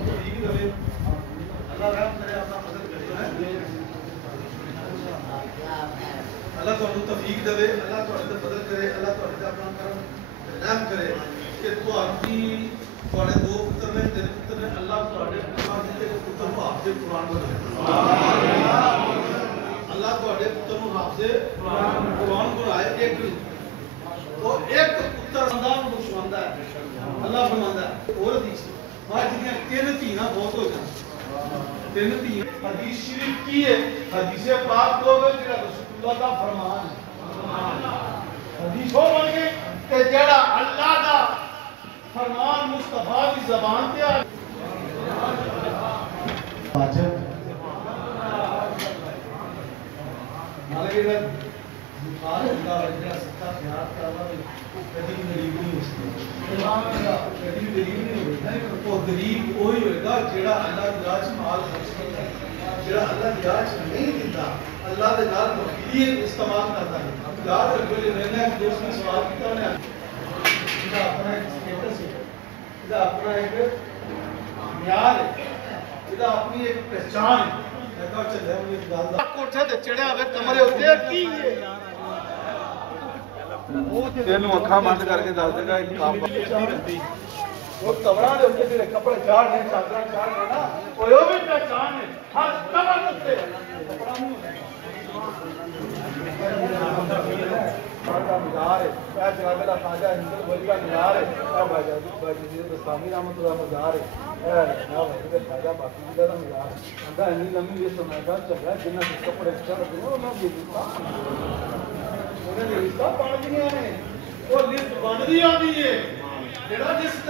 توفیق دے اللہ رحم کرے اپنا فضل کرے اللہ تمہیں توفیق دے اللہ تمہیں فضل کرے اللہ تمہیں اپنا کرم رحم کرے کہ تمہاری تھوڑے دو پتر نے تین پتر نے اللہ تھوڑے پتر کو حافظ قرآن بنائے اللہ تھوڑے پتر کو حافظ قرآن بنائے ایک وہ ایک پتر خاندان کو بخشواندہ ہے اللہ فرماندا ہے اور حدیث ماں جنیاں تین تینا بہت ہو جائیں تین تین حدیث شریف کی ہے حدیث پاک کو جڑا رسول اللہ کا فرمان ہے حدیث ہو بن گئی کہ جڑا اللہ دا فرمان مصطفیٰ کی زبان پہ آ واجب مالک بخار ہوتا ہے جڑا سچا پیار کرنا کبھی غریب نہیں ہو سکتا کبھی غریب نہیں ہوتا وہ غریب وہی ہوگا جڑا اللہ کی راہ مال خرچ کرتا ہے جڑا اللہ کی راہ نہیں دیتا اللہ کے نال بخیلی استعمال کرتا ہے یاد رکھو جو میں نے ایک دوست نے سوال کیا انہیں اپنا ایک اسٹیٹس ہے اپنا ایک معیار ہے اپنی ایک پہچان ہے کوٹھے تے چڑھیا ہوئے کمرے ہوتے کی ہے تینوں اکھاں بند کر کے دس دے گا ایک کام وہ کمرہ دے ہوتے جڑے کپڑے چاڑنے چادر چاڑنے نا وہ بھی پہچان ہے ہر کمر تے کپڑا نہیں مزار ہے جناب اللہ خواجہ ہندل ولی کا مزار ہے باجی بستانی رحمۃ اللہ مزار ہے جناب خواجہ باقی کا مزار ہے اندا انی لمبی یہ سمجھا چنگا جنہ کے کپڑے چڑھ دے انہاں دی انہاں دی حصہ پڑ گئے نے وہ لسٹ بن دی آندی ہے جڑا جس